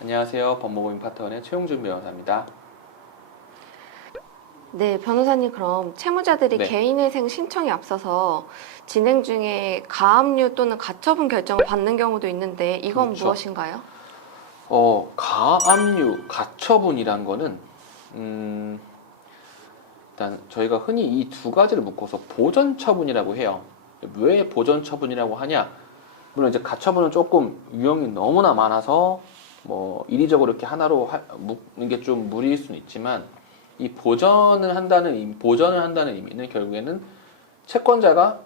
안녕하세요. 법무법인 파트원의 최용준 변호사입니다. 네, 변호사님 그럼 채무자들이 네. 개인회생 신청에 앞서서 진행 중에 가압류 또는 가처분 결정을 받는 경우도 있는데 이건 그렇죠. 무엇인가요? 가압류, 가처분이란 거는 일단 저희가 흔히 이 두 가지를 묶어서 보전처분이라고 해요. 왜 보전처분이라고 하냐? 물론 이제 가처분은 조금 유형이 너무나 많아서 뭐 이리저리 이렇게 하나로 묶는 게 좀 무리일 수는 있지만 이 보전을 한다는 의미는 결국에는 채권자가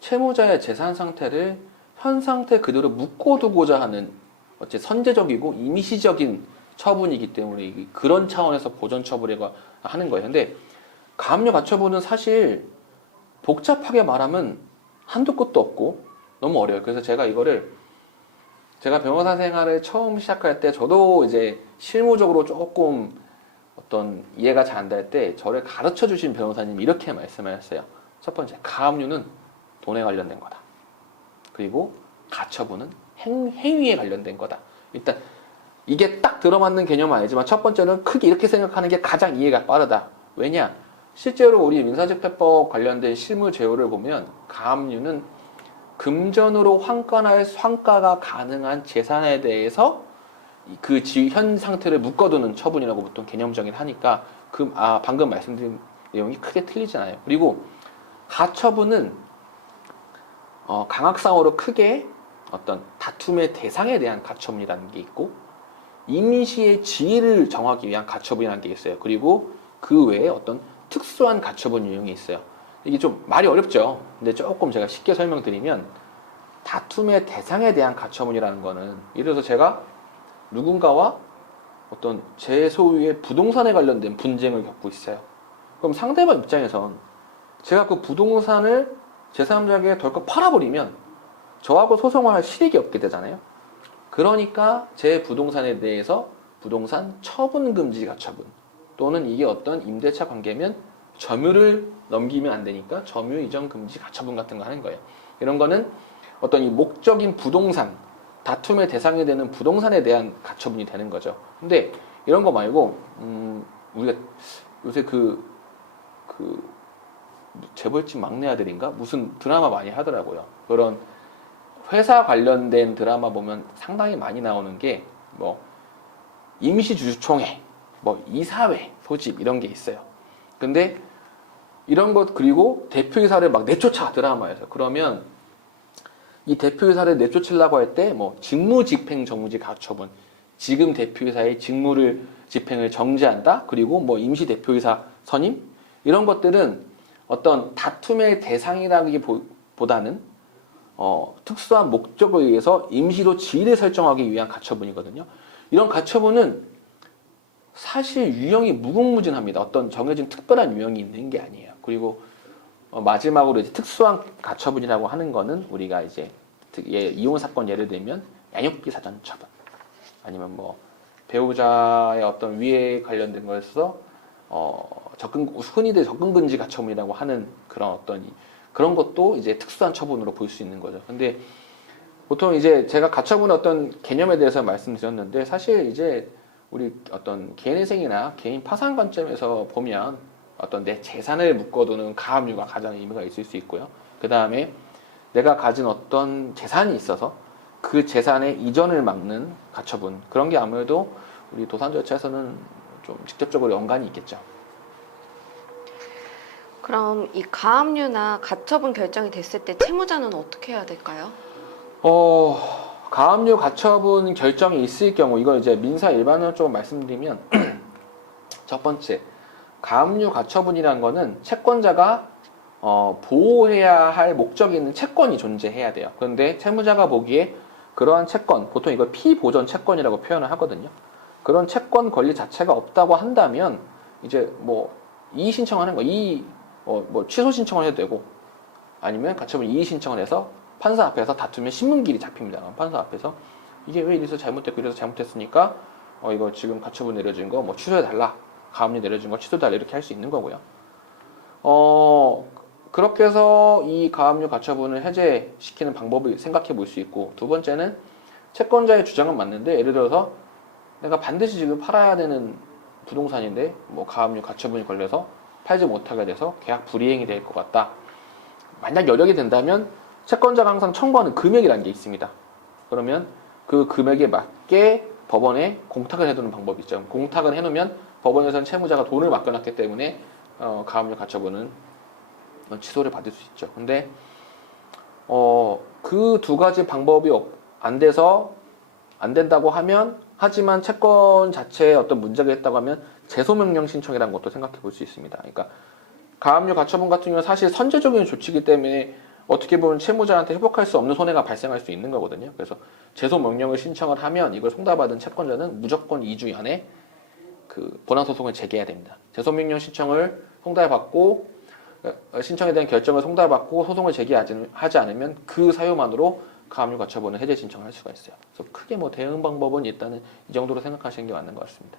채무자의 재산 상태를 현 상태 그대로 묶어두고자 하는 어째 선제적이고 임시적인 처분이기 때문에 그런 차원에서 보전 처분이라고 하는 거예요. 근데 가압류 가처분은 사실 복잡하게 말하면 한도 끝도 없고 너무 어려워요. 그래서 제가 변호사 생활을 처음 시작할 때 저도 이제 실무적으로 조금 어떤 이해가 잘 안 될 때 저를 가르쳐 주신 변호사님이 이렇게 말씀하셨어요. 첫 번째, 가압류는 돈에 관련된 거다. 그리고 가처분은 행위에 관련된 거다. 일단 이게 딱 들어맞는 개념은 아니지만 첫 번째는 크게 이렇게 생각하는 게 가장 이해가 빠르다. 왜냐? 실제로 우리 민사집행법 관련된 실무 제도를 보면 가압류는 금전으로 환가가 가능한 재산에 대해서 그 현 상태를 묶어두는 처분이라고 보통 개념정의를 하니까 방금 말씀드린 내용이 크게 틀리지 않아요. 그리고 가처분은 강학상으로 크게 어떤 다툼의 대상에 대한 가처분이라는 게 있고 임시의 지위를 정하기 위한 가처분이라는 게 있어요. 그리고 그 외에 어떤 특수한 가처분 유형이 있어요. 이게 좀 말이 어렵죠. 근데 조금 제가 쉽게 설명드리면 다툼의 대상에 대한 가처분이라는 거는 예를 들어서 제가 누군가와 어떤 제 소유의 부동산에 관련된 분쟁을 겪고 있어요. 그럼 상대방 입장에선 제가 그 부동산을 제3자에게 덜컥 팔아버리면 저하고 소송을 할 실익이 없게 되잖아요. 그러니까 제 부동산에 대해서 부동산 처분금지 가처분 또는 이게 어떤 임대차 관계면 점유를 넘기면 안 되니까 점유 이전 금지 가처분 같은 거 하는 거예요. 이런 거는 어떤 이 목적인 부동산, 다툼의 대상이 되는 부동산에 대한 가처분이 되는 거죠. 근데 이런 거 말고 우리가 요새 그 재벌집 막내 아들인가 무슨 드라마 많이 하더라고요. 그런 회사 관련된 드라마 보면 상당히 많이 나오는 게 뭐 임시주주총회, 뭐 이사회 소집 이런 게 있어요. 근데 이런 것 그리고 대표이사를 막 내쫓아 드라마에서 그러면 이 대표이사를 내쫓으려고 할 때 뭐 직무집행 정지 가처분 지금 대표이사의 직무를 집행을 정지한다 그리고 뭐 임시 대표이사 선임 이런 것들은 어떤 다툼의 대상이라기보다는 특수한 목적에 의해서 임시로 지위를 설정하기 위한 가처분이거든요. 이런 가처분은 사실 유형이 무궁무진합니다. 어떤 정해진 특별한 유형이 있는 게 아니에요. 그리고 마지막으로 이제 특수한 가처분이라고 하는 거는 우리가 이제 이혼 사건 예를 들면 양육비 사전 처분 아니면 뭐 배우자의 어떤 위에 관련된 거에서 흔히들 접근금지 가처분이라고 하는 그런 것도 이제 특수한 처분으로 볼 수 있는 거죠. 근데 보통 이제 제가 가처분의 어떤 개념에 대해서 말씀드렸는데 사실 이제 우리 어떤 개인회생이나 개인 파산 관점에서 보면 어떤 내 재산을 묶어두는 가압류가 가장 의미가 있을 수 있고요. 그 다음에 내가 가진 어떤 재산이 있어서 그 재산의 이전을 막는 가처분 그런 게 아무래도 우리 도산 절차에서는 좀 직접적으로 연관이 있겠죠. 그럼 이 가압류나 가처분 결정이 됐을 때 채무자는 어떻게 해야 될까요? 가압류 가처분 결정이 있을 경우 이걸 이제 민사 일반론을 좀 말씀드리면 첫 번째 가압류 가처분이라는 거는 채권자가 보호해야 할 목적이 있는 채권이 존재해야 돼요. 그런데 채무자가 보기에 그러한 채권, 보통 이걸 피보전 채권이라고 표현을 하거든요. 그런 채권 권리 자체가 없다고 한다면 이제 뭐 이의 신청하는 거, 뭐 취소 신청을 해도 되고 아니면 가처분 이의 신청을 해서 판사 앞에서 다투면 신문길이 잡힙니다. 판사 앞에서 이게 왜 이래서 잘못됐고 이래서 잘못했으니까 이거 지금 가처분 내려진 거 뭐 취소해달라. 가압류 내려진 거 취소해달라 이렇게 할 수 있는 거고요. 그렇게 해서 이 가압류 가처분을 해제시키는 방법을 생각해 볼 수 있고 두 번째는 채권자의 주장은 맞는데 예를 들어서 내가 반드시 지금 팔아야 되는 부동산인데 뭐 가압류 가처분이 걸려서 팔지 못하게 돼서 계약 불이행이 될 것 같다. 만약 여력이 된다면 채권자가 항상 청구하는 금액이라는 게 있습니다. 그러면 그 금액에 맞게 법원에 공탁을 해두는 방법이 있죠. 공탁을 해놓으면 법원에서는 채무자가 돈을 맡겨놨기 때문에 가압류 가처분은 취소를 받을 수 있죠. 근데 그 두 가지 방법이 안 돼서 안 된다고 하면, 하지만 채권 자체에 어떤 문제가 있다고 하면 제소명령 신청이라는 것도 생각해 볼 수 있습니다. 그러니까 가압류 가처분 같은 경우는 사실 선제적인 조치이기 때문에 어떻게 보면 채무자한테 회복할 수 없는 손해가 발생할 수 있는 거거든요. 그래서 제소명령을 신청을 하면 이걸 송달받은 채권자는 무조건 2주 안에 그 본항소송을 제기해야 됩니다. 제소명령 신청을 송달받고 신청에 대한 결정을 송달받고 소송을 제기하지 않으면 그 사유만으로 가압류 가처분을 해제 신청할 수가 있어요. 그래서 크게 뭐 대응 방법은 일단은 이 정도로 생각하시는 게 맞는 것 같습니다.